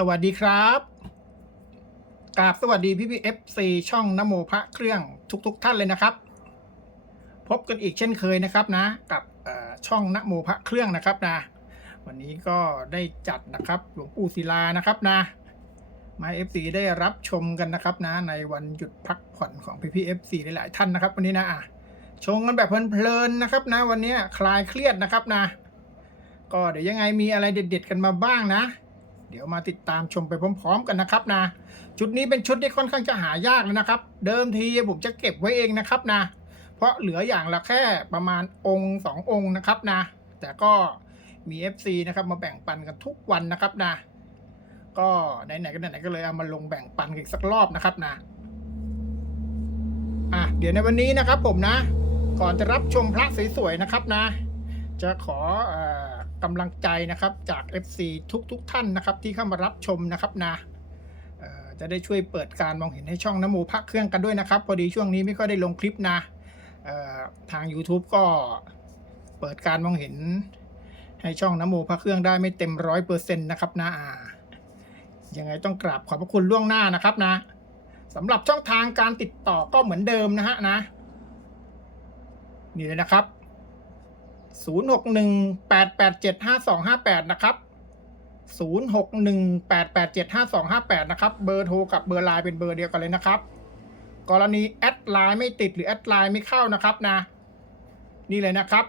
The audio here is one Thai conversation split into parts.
สวัสดีครับกราบสวัสดีพี่พี่เอฟซีช่องนโมพระเครื่องทุกๆทท่านเลยนะครับ พบกันอีกเช่นเคยนะครับนะ กับช่องนโมพระเครื่องนะครับนะ วันนี้ก็ได้จัดนะครับหลวงปู่ศิลานะครับนะ มาเอฟซีได้รับชมกันนะครับนะ ในวันหยุดพักผ่อนของพี่พี่เอฟซีหลายๆท่านนะครับ วันนี้นะอะชมกันแบบเพลินๆนะครับนะ วันนี้คลายเครียดนะครับนะ ก็เดี๋ยวยังไงมีอะไรเด็ด ๆ กันมาบ้างนะ เดี๋ยวมาติดตามชมไปพร้อม ๆ กันนะครับนะ ชุดนี้เป็นชุดที่ค่อนข้างจะหายากแล้วนะครับ เดิมทีผมจะเก็บไว้เองนะครับนะ เพราะเหลืออย่างละแค่ประมาณองค์สององค์นะครับนะ แต่ก็มี FC นะครับมาแบ่งปันกันทุกวันนะครับนะ ก็ไหนๆก็ไหนๆก็เลยเอามาลงแบ่งปันกันอีกสักรอบนะครับนะอะเดี๋ยวในวันนี้นะครับผมนะ ก่อนจะรับชมพระสวยๆนะครับนะ จะขออ กำลังใจนะครับจาก FC ทุกๆทท่านนะครับ ที่เข้ามารับชมนะครับนะเอ่อจะได้ช่วยเปิดการมองเห็นให้ช่องน้ำมูพักเครื่องกันด้วยนะครับ พอดีช่วงนี้ไม่ค่อยได้ลงคลิปนะเอ่อทาง YouTube ก็เปิดการมองเห็นให้ช่องน้ำมูพักเครื่องได้ไม่เต็มร้อยเปอร์เซ็นต์นะครับนะอ่ายังไงต้องกราบขอบพระคุณล่วงหน้านะครับนะสำหรับช่องทางการติดต่อก็เหมือนเดิมนะฮะนะนี่เลยนะครับ 0 6 1 8 8 7 5 2 5 8 นะครับ 0 6 1 8 8 7 5 2 5 8 นะครับ เบอร์โทรกับเบอร์ไลน์เป็นเบอร์เดียวกันเลยนะครับ กรณีแอดไลน์ไม่ติดหรือแอดไลน์ไม่เข้านะครับนะ นี่เลยนะครับ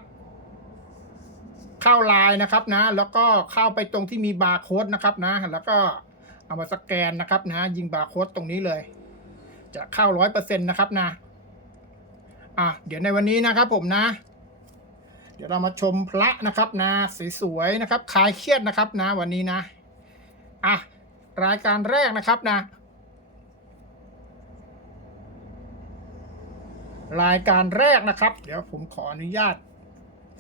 เข้าไลน์นะครับนะ แล้วก็เข้าไปตรงที่มีบาร์โค้ดนะครับนะ แล้วก็เอามาสแกนนะครับนะ ยิงบาร์โค้ดตรงนี้เลย จะเข้าร้อยเปอร์เซ็นต์นะครับนะ อะ เดี๋ยวในวันนี้นะครับผมนะ เดี๋ยวเรามาชมพระนะครับนะสวยๆนะครับคลายเครียดนะครับนะวันนี้นะอะรายการแรกนะครับนะ รายการแรกนะครับ เดี๋ยวผมขออนุญาต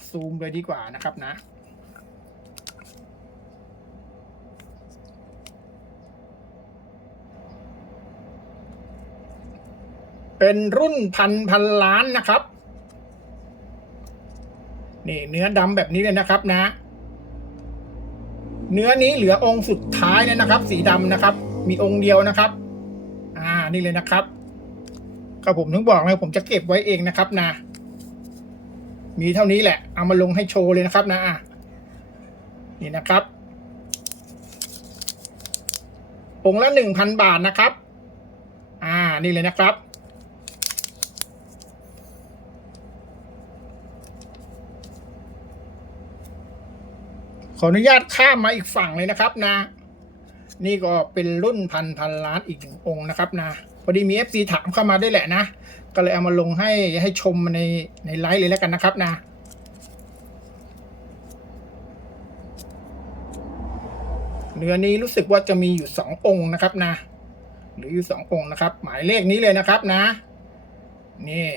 ซูมเลยดีกว่านะครับนะเป็นรุ่นพันพันล้านนะครับ นี่เนื้อดำแบบนี้เลยนะครับนะ เนื้อนี้เหลือองค์สุดท้ายแล้วนะครับ สีดำนะครับ มีองค์เดียวนะครับ อ่านี่เลยนะครับก็ผมถึงบอกเลยผมจะเก็บไว้เองนะครับนะ มีเท่านี้แหละ เอามาลงให้โชว์เลยนะครับนะอะนี่นะครับ องค์ละหนึ่งพันบาทนะครับ อ่านี่เลยนะครับ ขออนุญาตข้ามมาอีกฝั่งเลยนะครับนะ นี่ก็เป็นรุ่นพันพันล้านอีกหนึ่งองค์นะครับนะพอดีมี FC ถามเข้ามาได้วยแหละนะ ก็เลยเอามาลงให้ให้ชมในในไลฟ์เลยแล้วกันนะครับนะเรือนี้รู้สึกว่าจะมีอยู่สององค์นะครับนะ หรืออยู่สององค์นะครับ หมายเลขนี้เลยนะครับนะ นี่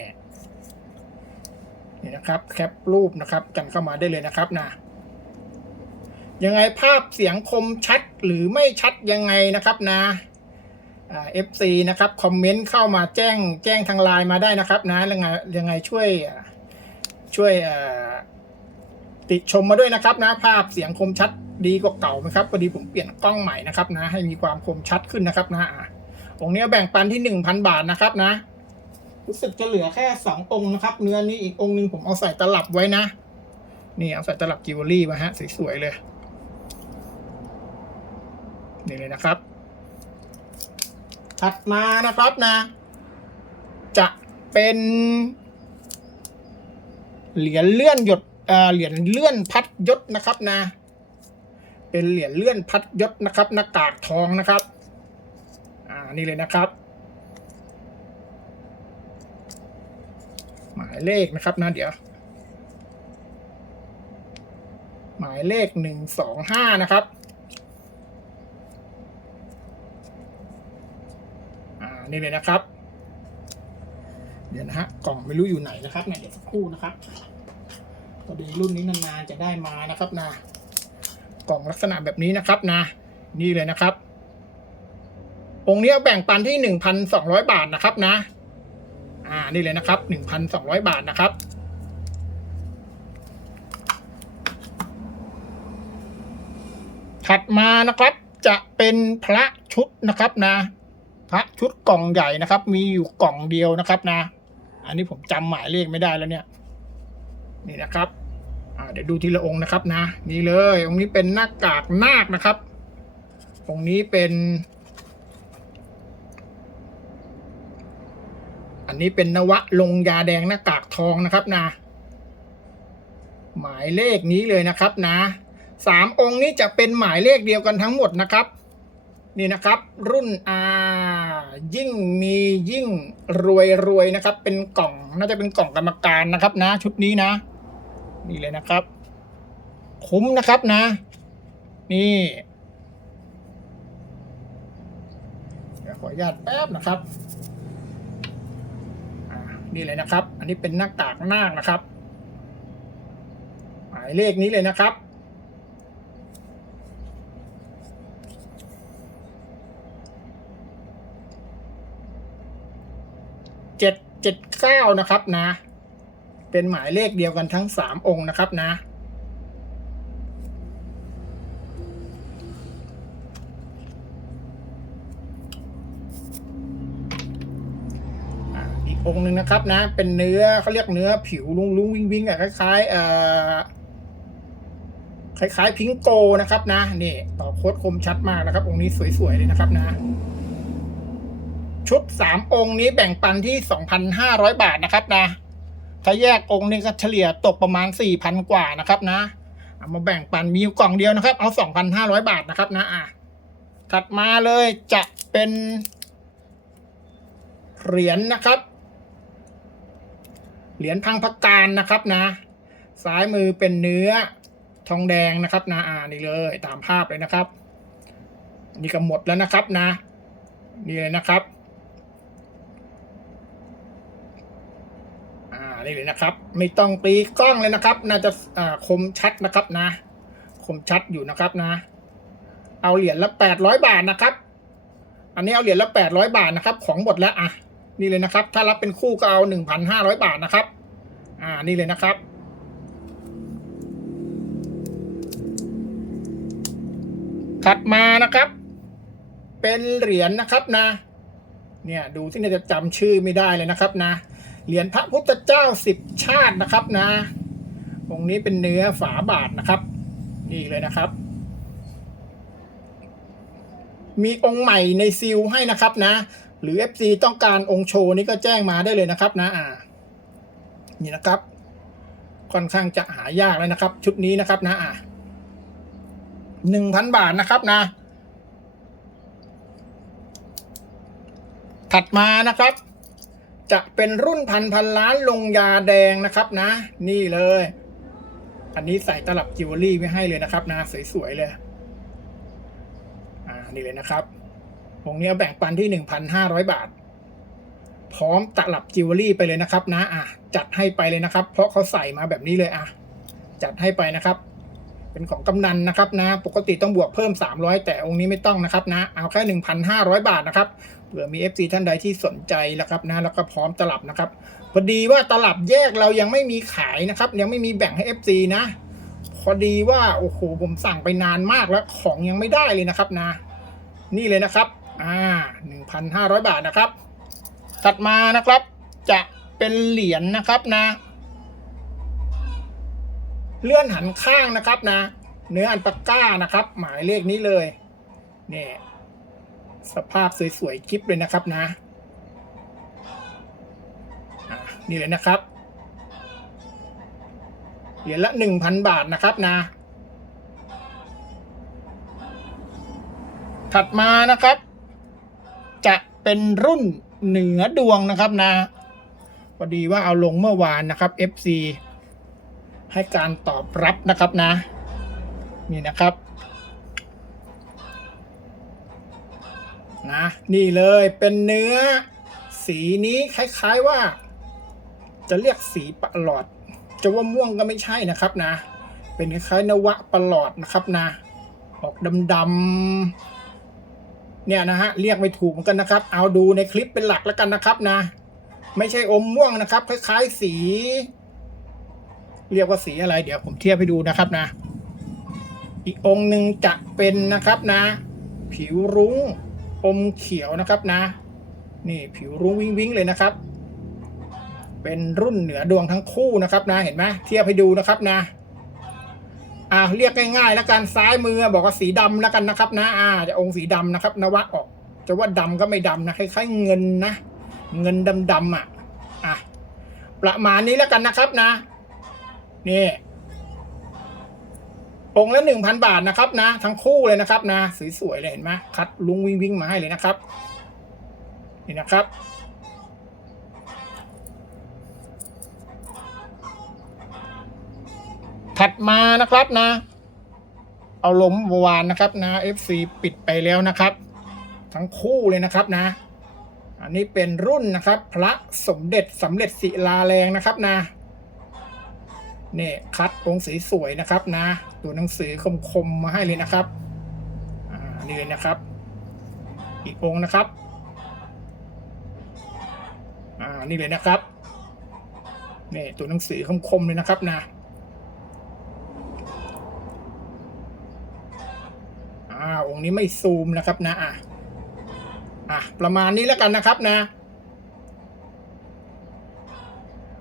นี่นะครับแคปรูปนะครับ กันเข้ามาได้เลยนะครับนะ ยังไงภาพเสียงคมชัดหรือไม่ชัดยังไงนะครับนะเอฟซีนะครับคอมเมนต์เข้ามาแจ้งแจ้งทางไลน์มาได้นะครับนะยังไงยังไงช่วยช่วยติชมมาด้วยนะครับนะภาพเสียงคมชัดดีกว่าเก่าไหมครับพอดีผมเปลี่ยนกล้องใหม่นะครับนะให้มีความคมชัดขึ้นนะครับนะอะองค์นี้แบ่งปันที่หนึ่งพันบาทนะครับนะ รู้สึกจะเหลือแค่สององค์นะครับ เนื้อนี้อีกองค์หนึ่งผมเอาใส่ตลับไว้นะ นี่เอาใส่ตลับจิวเวลรี่มาฮะสวยๆเลย นี่เลยนะครับ ถัดมานะครับนะ จะเป็นเหรียญเลื่อนหยดเหรียญเลื่อนพัดยศนะครับนะ เป็นเหรียญเลื่อนพัดยศนะครับหน้ากากทองนะครับ อ่า นี่เลยนะครับ หมายเลขนะครับนะเดี๋ยว หมายเลขหนึ่งสองห้านะครับ อ่า นี่เลยนะครับ เดี๋ยวนะฮะกล่องไม่รู้อยู่ไหนนะครับเนี่ยเดี๋ยวสักครู่นะครับพอดีรุ่นนี้นานๆจะได้มานะครับนะกล่องลักษณะแบบนี้นะครับนะ นี่เลยนะครับ องค์นี้แบ่งปันที่หนึ่งพันสองร้อยบาทนะครับนะ อ่านี่เลยนะครับหนึ่งพันสองร้อยบาทนะครับถัดมานะครับจะเป็นพระชุดนะครับนะ พระชุดกล่องใหญ่นะครับ มีอยู่กล่องเดียวนะครับนะ อันนี้ผมจำหมายเลขไม่ได้แล้วเนี่ย นี่นะครับเดี๋ยวดูทีละองค์นะครับนะ นี่เลยองค์นี้เป็นหน้ากากนาคนะครับองค์นี้เป็น อันนี้เป็นนวะลงยาแดงหน้ากากทองนะครับนะ หมายเลขนี้เลยนะครับนะสามองค์นี้จะเป็นหมายเลขเดียวกันทั้งหมดนะครับ นี่นะครับ รุ่นอา ยิ่งมียิ่งรวยรวยนะครับ เป็นกล่องน่าจะเป็นกล่องกรรมการนะครับนะ ชุดนี้นะ นี่เลยนะครับ คุ้มนะครับนะ นี่เดี๋ยวขออนุญาตแป๊บนะครับนี่เลยนะครับ อันนี้เป็นหน้ากากนาคนะครับ หมายเลขนี้เลยนะครับ เจ็ดเก้านะครับนะ เป็นหมายเลขเดียวกันทั้งสามองค์นะครับนะอ่าอีกองค์หนึ่งนะครับนะ เป็นเนื้อเขาเรียกเนื้อผิวลุงลุงวิงวิงอะคล้ายๆเอ่อคล้ายๆพิงโกนะครับนะ นี่ต่อโคตรคมชัดมากนะครับ องค์นี้สวยๆเลยนะครับนะ ชุดสามองค์นี้แบ่งปันที่สองพันห้าร้อยบาทนะครับนะถ้าแยกองค์นึงก็เฉลี่ยตกประมาณสี่พันกว่านะครับนะเอามาแบ่งปันมีกล่องเดียวนะครับ เอาสองพันห้าร้อยบาทนะครับนะอะถัดมาเลยจะเป็นเหรียญนะครับ เหรียญพังพักการนะครับนะ ซ้ายมือเป็นเนื้อทองแดงนะครับนะอ่านี่เลยตามภาพเลยนะครับ นี่ก็หมดแล้วนะครับนะ นี่เลยนะครับานี่เลยนะครับ ไม่ต้องตีกล้องเลยนะครับ น่าจะอ่าคมชัดนะครับนะ คมชัดอยู่นะครับนะ เอาเหรียญละแปดร้อยบาทนะครับ อันนี้เอาเหรียญละแปดร้อยบาทนะครับ ของหมดแล้วอะนี่เลยนะครับ ถ้ารับเป็นคู่ก็เอาหนึ่งพันห้าร้อยบาทนะครับ อ่านี่เลยนะครับถัดมานะครับ เป็นเหรียญนะครับนะ เนี่ยดูที่เนี่ยจะจำชื่อไม่ได้เลยนะครับนะ เหรียญพระพุทธเจ้าสิบชาตินะครับนะองค์นี้เป็นเนื้อฝาบาทนะครับนี่เลยนะครับ มีองค์ใหม่ในซีลให้นะครับนะ หรือ FC ต้องการองค์โชว์นี่ก็แจ้งมาได้เลยนะครับนะอ่านี่นะครับ ค่อนข้างจะหายากเลยนะครับ ชุดนี้นะครับนะอ่าหนึ่งพันบาทนะครับนะ ถัดมานะครับ จะเป็นรุ่นพันพันล้านลงยาแดงนะครับนะ นี่เลย อันนี้ใส่ตลับจิวเวลรี่ไว้ให้เลยนะครับนะสวยๆเลย อ่านี่เลยนะครับองนี้แบ่งปันที่หนึ่งพันห้าร้อยบาท พร้อมตลับจิวเวลรี่ไปเลยนะครับ นะ อะจัดให้ไปเลยนะครับ เพราะเขาใส่มาแบบนี้เลยอะจัดให้ไปนะครับ เป็นของกำนันนะครับนะ ปกติต้องบวกเพิ่ม 300 แต่องค์นี้ไม่ต้องนะครับนะ เอาแค่ 1,500 บาทนะครับ เผื่อมี FC ท่านใดที่สนใจแล้วครับนะ แล้วก็พร้อมตลับนะครับ พอดีว่าตลับแยกเรายังไม่มีขายนะครับ ยังไม่มีแบ่งให้ FC นะ พอดีว่าโอ้โหผมสั่งไปนานมากแล้วของยังไม่ได้เลยนะครับนะ นี่เลยนะครับ อ่า 1,500 บาทนะครับ ถัดมานะครับ จะเป็นเหรียญนะครับนะ เลื่อนหันข้างนะครับนะ เนื้ออันปาก้านะครับ หมายเลขนี้เลยเนี่ยสภาพสวยๆคลิปเลยนะครับนะนี่เลยนะครับเหรียญละหนึ่งพันบาทนะครับนะ ถัดมานะครับ จะเป็นรุ่นเหนือดวงนะครับนะพอดีว่าเอาลงเมื่อวานนะครับ FC ให้การตอบรับนะครับนะ นี่นะครับนะนี่เลยเป็นเนื้อ สีนี้คล้าย ๆว่า จะเรียกสีปะหลอด จะว่าม่วงก็ไม่ใช่นะครับนะ เป็นคล้ายๆนวะปะหลอดนะครับนะ ออกดำๆเนี่ยนะฮะเรียกไม่ถูกเหมือนกันนะครับ เอาดูในคลิปเป็นหลักแล้วกันนะครับนะ ไม่ใช่อมม่วงนะครับ คล้าย ๆ สี เรียกว่าสีอะไร เดี๋ยวผมเทียบให้ดูนะครับนะ อีกองหนึ่งจะเป็นนะครับนะ ผิวรุ้งอมเขียวนะครับนะ นี่ผิวรุ้งวิงวิงเลยนะครับ เป็นรุ่นเหนือดวงทั้งคู่นะครับนะเห็นไหมเทียบให้ดูนะครับนะอ่าเรียกง่ายๆแล้วกันซ้ายมือบอกว่าสีดำแล้วกันนะครับนะอ่าจะองค์สีดำนะครับนวะออกจะว่าดำก็ไม่ดำนะคล้ายๆเงินนะ เงินดำๆอะอะประมาณนี้แล้วกันนะครับนะ นี่องค์ละหนึ่งพันบาทนะครับนะ ทั้งคู่เลยนะครับนะสวยๆเลยเห็นไหมคัดลุงวิ่งวิ่งมาให้เลยนะครับ นี่นะครับ ถัดมานะครับนะ เอาล้มวานนะครับนะ FC ปิดไปแล้วนะครับ ทั้งคู่เลยนะครับนะ อันนี้เป็นรุ่นนะครับ พระสมเด็จสำเร็จศิลาแรงนะครับนะ นี่คัดองค์สีสวยนะครับนะ ตัวหนังสือคมๆมาให้เลยนะครับอ่านี่เลยนะครับ อีกองค์นะครับอ่านี่เลยนะครับนี่ตัวหนังสือคมๆเลยนะครับนะอ่าองค์นี้ไม่ซูมนะครับนะอะอะประมาณนี้แล้วกันนะครับนะ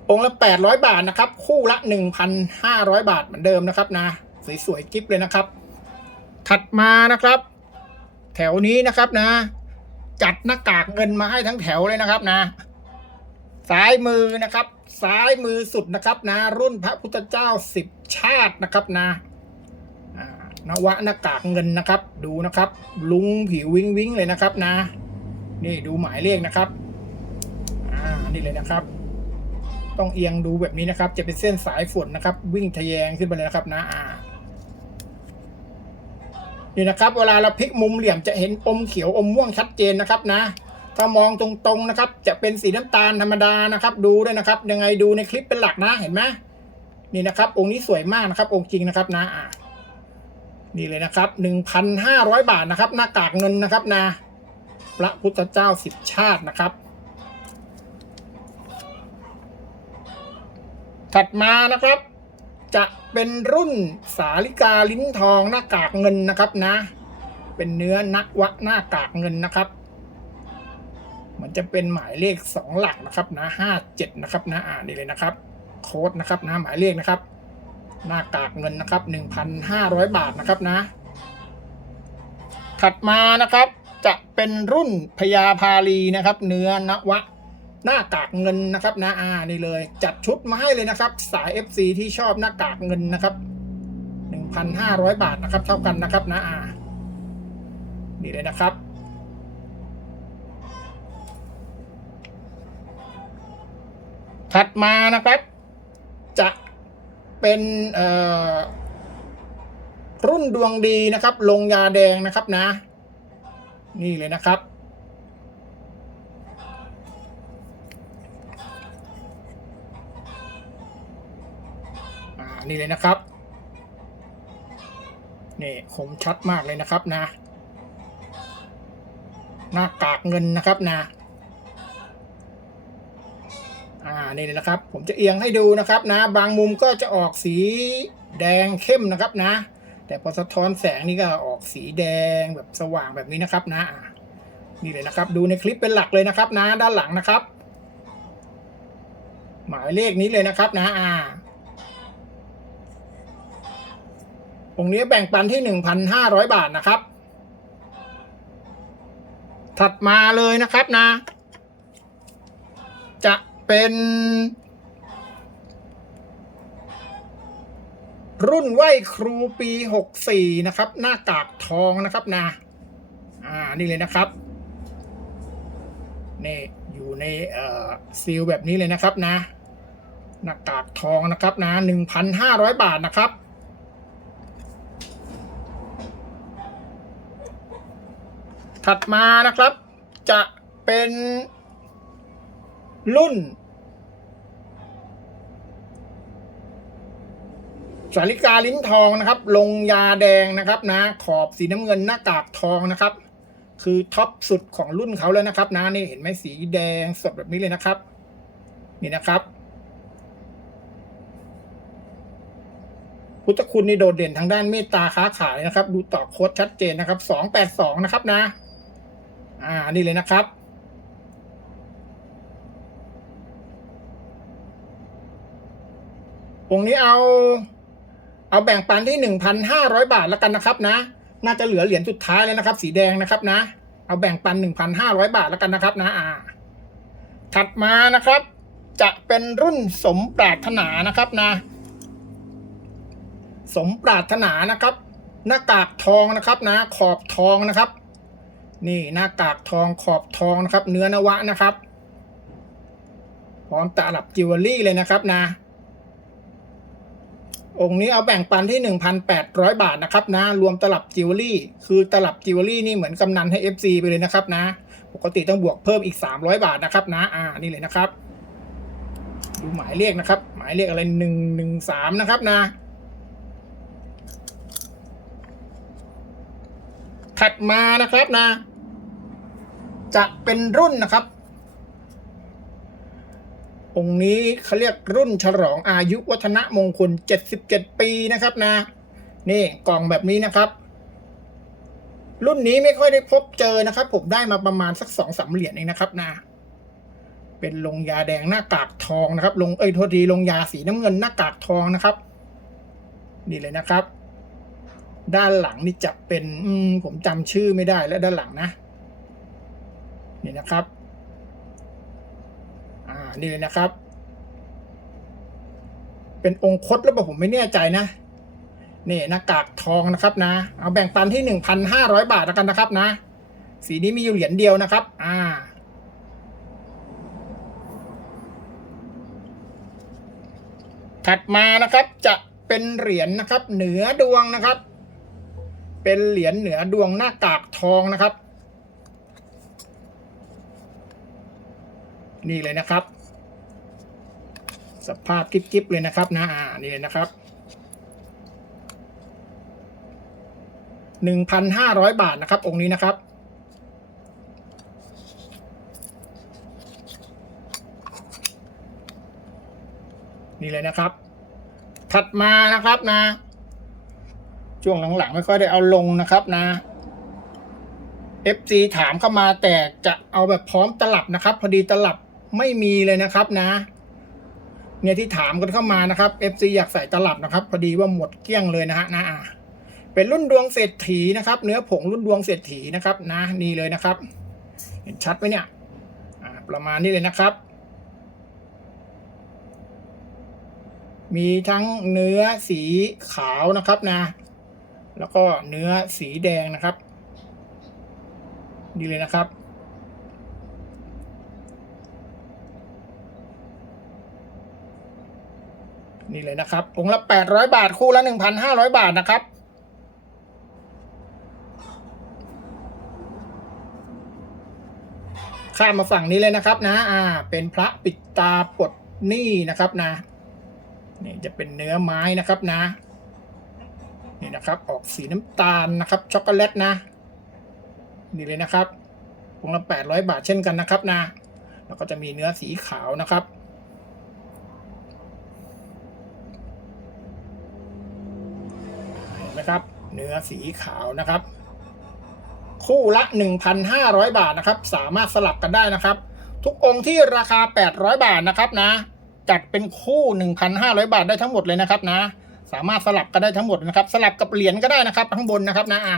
องค์ละแปดร้อยบาทนะครับ คู่ละหนึ่งพันห้าร้อยบาทเหมือนเดิมนะครับนะ สวยๆ กิ๊บเลยนะครับ ถัดมานะครับ แถวนี้นะครับนะ จัดหน้ากากเงินมาให้ทั้งแถวเลยนะครับนะซ้ายมือนะครับ ซ้ายมือสุดนะครับนะ รุ่นพระพุทธเจ้าสิบชาตินะครับนะอ่านวะหน้ากากเงินนะครับ ดูนะครับ ลุงผิววิ้งวิงเลยนะครับนะ นี่ดูหมายเลขนะครับ อ่า นี่เลยนะครับ ต้องเอียงดูแบบนี้นะครับ จะเป็นเส้นสายฝนนะครับ วิ่งทะแยงขึ้นไปเลยนะครับนะอ่านี่นะครับเวลาเราพลิกมุมเหลี่ยมจะเห็นอมเขียวอมม่วงชัดเจนนะครับนะ ถ้ามองตรงๆนะครับ จะเป็นสีน้ำตาลธรรมดานะครับ ดูด้วยนะครับ ยังไงดูในคลิปเป็นหลักนะเห็นไหมนี่นะครับ องค์นี้สวยมากนะครับ องค์จริงนะครับนะอ่านี่เลยนะครับหนึ่งพันห้าร้อยบาทนะครับ หน้ากากเงินนะครับนะพระพุทธเจ้าสิบชาตินะครับ ถัดมานะครับ จะเป็นรุ่นสาลิกาลิ้นทองหน้ากากเงินนะครับนะ เป็นเนื้อนักวะหน้ากากเงินนะครับ มันจะเป็นหมายเลขสองหลักนะครับนะห้าเจ็ดนะครับนะอ่านนี่เลยนะครับ โค้ดนะครับนะหมายเลขนะครับ หน้ากากเงินนะครับ 1,500 บาทนะครับนะ ถัดมานะครับจะเป็นรุ่นพญาพาลีนะครับ เนื้อนวะ หน้ากากเงินนะครับนะอ่านี่เลย จัดชุดมาให้เลยนะครับ สาย FC ที่ชอบหน้ากากเงินนะครับ 1,500 บาทนะครับ เท่ากันนะครับนะอ่านี่เลยนะครับถัดมานะครับ จะเป็นเอ่อรุ่นดวงดีนะครับ ลงยาแดงนะครับนะ นี่เลยนะครับ นี่เลยนะครับ นี่คมชัดมากเลยนะครับนะ หน้ากากเงินนะครับนะ อ่า นี่เลยนะครับ ผมจะเอียงให้ดูนะครับนะ บางมุมก็จะออกสีแดงเข้มนะครับนะ แต่พอสะท้อนแสงนี่ก็ออกสีแดงแบบสว่างแบบนี้นะครับนะ นี่เลยนะครับ ดูในคลิปเป็นหลักเลยนะครับนะ ด้านหลังนะครับ หมายเลขนี้เลยนะครับนะ อ่า องค์นี้แบ่งปันที่หนึ่งพันห้าร้อยบาทนะครับ ถัดมาเลยนะครับนะ จะเป็นรุ่นไหวครูปีหกสี่นะครับ หน้ากากทองนะครับนะ อ่า นี่เลยนะครับ นี่ อยู่ในเอ่อซีลแบบนี้เลยนะครับนะ หน้ากากทองนะครับนะหนึ่งพันห้าร้อยบาทนะครับ ถัดมานะครับ จะเป็นรุ่น สาลิกาลิ้นทองนะครับ ลงยาแดงนะครับนะ ขอบสีน้ำเงินหน้ากากทองนะครับ คือท็อปสุดของรุ่นเขาแล้วนะครับนะนี่เห็นไหมสีแดงสดแบบนี้เลยนะครับ นี่นะครับพุทธคุณนี่โดดเด่นทางด้านเมตตาค้าขายนะครับ ดูต่อโค้ดชัดเจนนะครับสองแปดสองนะครับนะ อ่านี่เลยนะครับ องค์นี้เอา เอาแบ่งปันที่หนึ่งพันห้าร้อยบาทแล้วกันนะครับนะ น่าจะเหลือเหรียญสุดท้ายแล้วนะครับ สีแดงนะครับนะ เอาแบ่งปันหนึ่งพันห้าร้อยบาทแล้วกันนะครับนะอ่าถัดมานะครับ จะเป็นรุ่นสมปรารถนานะครับนะ สมปรารถนานะครับ หน้ากากทองนะครับนะ ขอบทองนะครับ นี่หน้ากากทองขอบทองนะครับ เนื้อนวะนะครับ พร้อมตลับจิวเวลรี่เลยนะครับนะ องค์นี้เอาแบ่งปันที่ 1,800 บาทนะครับนะ รวมตลับจิวเวลรี่ คือตลับจิวเวลรี่นี่เหมือนกำนันให้ FC ไปเลยนะครับนะ ปกติต้องบวกเพิ่มอีก 300 บาทนะครับนะ อ่า นี่เลยนะครับ ดูหมายเลขนะครับ หมายเลขอะไรหนึ่งหนึ่งสามนะครับนะถัดมานะครับนะ จะเป็นรุ่นนะครับ องค์นี้เขาเรียกรุ่นฉลองอายุวัฒนมงคล 77 ปีนะครับนะ นี่กล่องแบบนี้นะครับ รุ่นนี้ไม่ค่อยได้พบเจอนะครับ ผมได้มาประมาณสักสองสามเหรียญเองนะครับนะเป็นลงยาแดงหน้ากากทองนะครับ ลงเอ้ยโทษทีลงยาสีน้ำเงินหน้ากากทองนะครับ นี่เลยนะครับ ด้านหลังนี่จะเป็น อืมผมจำชื่อไม่ได้แล้วด้านหลังนะ นี่นะครับ อ่า นี่เลยนะครับ เป็นองค์คดหรือเปล่าผมไม่แน่ใจนะ นี่หน้ากากทองนะครับนะ เอาแบ่งปันที่หนึ่งพันห้าร้อยบาทแล้วกันนะครับนะ สีนี้มีอยู่เหรียญเดียวนะครับ อ่าถัดมานะครับจะเป็นเหรียญนะครับ เหนือดวงนะครับ เป็นเหรียญเหนือดวงหน้ากากทองนะครับ นี่เลยนะครับ สภาพกิ๊บๆเลยนะครับนะอ่านี่เลยนะครับหนึ่งพันห้าร้อยบาทนะครับ องค์นี้นะครับนี่เลยนะครับ ถัดมานะครับนะ ช่วงหลังๆไม่ค่อยได้เอาลงนะครับนะ FC ถามเข้ามาแต่จะเอาแบบพร้อมตลับนะครับ พอดีตลับ ไม่มีเลยนะครับนะ เนี่ยที่ถามกันเข้ามานะครับ FC อยากใส่ตลับนะครับ พอดีว่าหมดเกลี้ยงเลยนะฮะนะเป็นรุ่นดวงเศรษฐีนะครับ เนื้อผงรุ่นดวงเศรษฐีนะครับ นะนี่เลยนะครับ เห็นชัดไหมเนี่ยประมาณนี้เลยนะครับ มีทั้งเนื้อสีขาวนะครับนะ แล้วก็เนื้อสีแดงนะครับดีเลยนะครับ นี่เลยนะครับองค์ละแปดร้อยบาทคู่ละหนึ่งพันห้าร้อยบาทนะครับ ข้ามมาฝั่งนี้เลยนะครับนะอ่า เป็นพระปิดตาปลดหนี้นะครับนะนี่จะเป็นเนื้อไม้นะครับนะ นี่นะครับ ออกสีน้ำตาลนะครับ ช็อกโกแลตนะ นี่เลยนะครับวงละแปดร้อยบาทเช่นกันนะครับนะแล้วก็จะมีเนื้อสีขาวนะครับ เห็ นไหมครับ เนื้อสีขาวนะครับ คู่ละ 1,500 บาทนะครับ สามารถสลับกันได้นะครับ ทุกองค์ที่ราคา 800 บาทนะครับนะ จัดเป็นคู่ 1,500 บาทได้ทั้งหมดเลยนะครับนะ สามารถสลับกันได้ทั้งหมดนะครับ สลับกับเหรียญก็ได้นะครับข้างบนนะครับนะอะ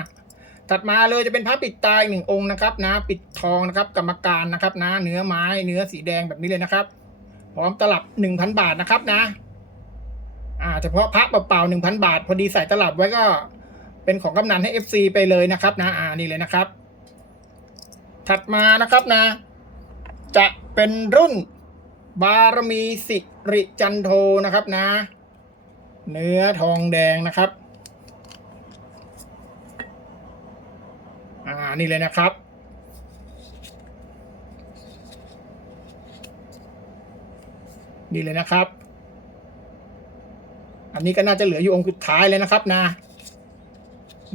ถัดมาเลยจะเป็นพระปิดตาอีกหนึ่งองค์นะครับนะ ปิดทองนะครับกรรมการนะครับนะ เนื้อไม้เนื้อสีแดงแบบนี้เลยนะครับ พร้อมตลับหนึ่งพันบาทนะครับนะ อ่าเฉพาะพระเปล่าๆหนึ่งพันบาท พอดีใส่ตลับไว้ก็เป็นของกำนันให้ FC ไปเลยนะครับนะอ่านี่เลยนะครับ ถัดมานะครับนะ จะเป็นรุ่นบารมีสิริจันโทนะครับนะ เนื้อทองแดงนะครับ อ่านี่เลยนะครับนี่เลยนะครับ อันนี้ก็น่าจะเหลืออยู่องค์สุดท้ายเลยนะครับนะ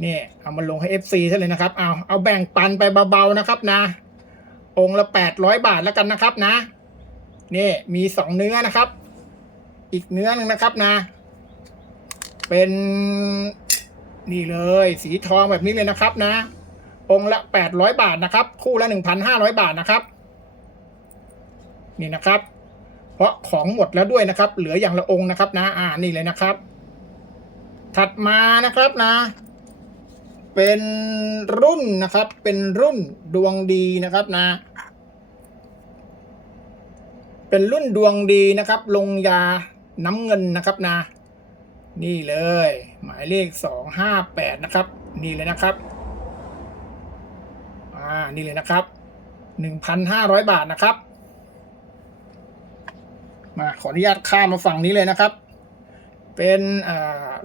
นี่เอามาลงให้ FC ซะเลยนะครับเอาเอาแบ่งปันไปเบาๆนะครับนะ องละแปดร้อยบาทแล้วกันนะครับนะนี่มีสองเนื้อนะครับ อีกเนื้อหนึ่งนะครับนะ เป็นนี่เลยสีทองแบบนี้เลยนะครับนะ องละแปดร้อยบาทนะครับ คู่ละหนึ่งพันห้าร้อยบาทนะครับ นี่นะครับ เพราะของหมดแล้วด้วยนะครับ เหลืออย่างละองค์นะครับ นะ อ่านี่เลยนะครับ ถัดมานะครับนะ เป็นรุ่นนะครับ เป็นรุ่นดวงดีนะครับนะ เป็นรุ่นดวงดีนะครับ ลงยาน้ำเงินนะครับนะ นี่เลย หมายเลขสองห้าแปดนะครับ นี่เลยนะครับ อ่า นี่เลยนะครับหนึ่งพันห้าร้อยบาทนะครับ มาขออนุญาตข้ามมาฝั่งนี้เลยนะครับ เป็น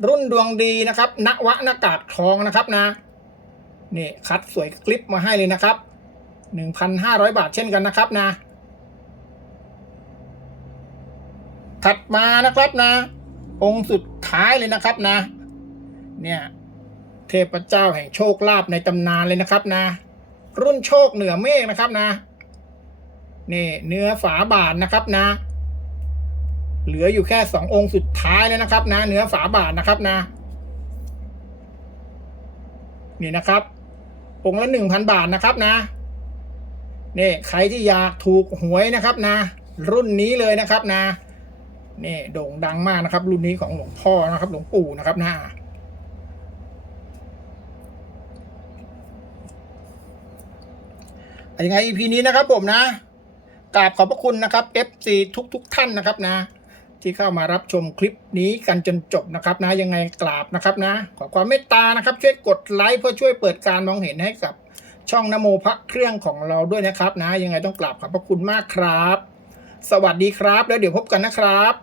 รุ่นดวงดีนะครับนวะหน้ากากทองนะครับนะนี่คัดสวยคลิปมาให้เลยนะครับหนึ่งพันห้าร้อยบาทเช่นกันนะครับนะ ถัดมานะครับนะ องค์สุดท้ายเลยนะครับนะ เนี่ยเทพเจ้าแห่งโชคลาภในตำนานเลยนะครับนะ รุ่นโชคเหนือเมฆนะครับนะ นี่เนื้อฝาบาทนะครับนะ เหลืออยู่แค่สององค์สุดท้ายแล้วนะครับนะเหนือฝาบาทนะครับนะนี่นะครับองค์ละหนึ่งพันบาทนะครับนะนี่ใครที่อยากถูกหวยนะครับนะ รุ่นนี้เลยนะครับนะนี่โด่งดังมากนะครับ รุ่นนี้ของหลวงพ่อนะครับ หลวงปู่นะครับนะยังไง EP นี้นะครับผมนะกราบขอบพระคุณนะครับ FC ทุกทุกท่านนะครับนะ ที่เข้ามารับชมคลิปนี้กันจนจบนะครับนะยังไงกราบนะครับนะ ขอความเมตตานะครับ ช่วยกดไลค์เพื่อช่วยเปิดการมองเห็นให้กับช่องนโมพระเครื่องของเราด้วยนะครับนะ ยังไงต้องกราบขอบพระคุณมากครับ สวัสดีครับ แล้วเดี๋ยวพบกันนะครับ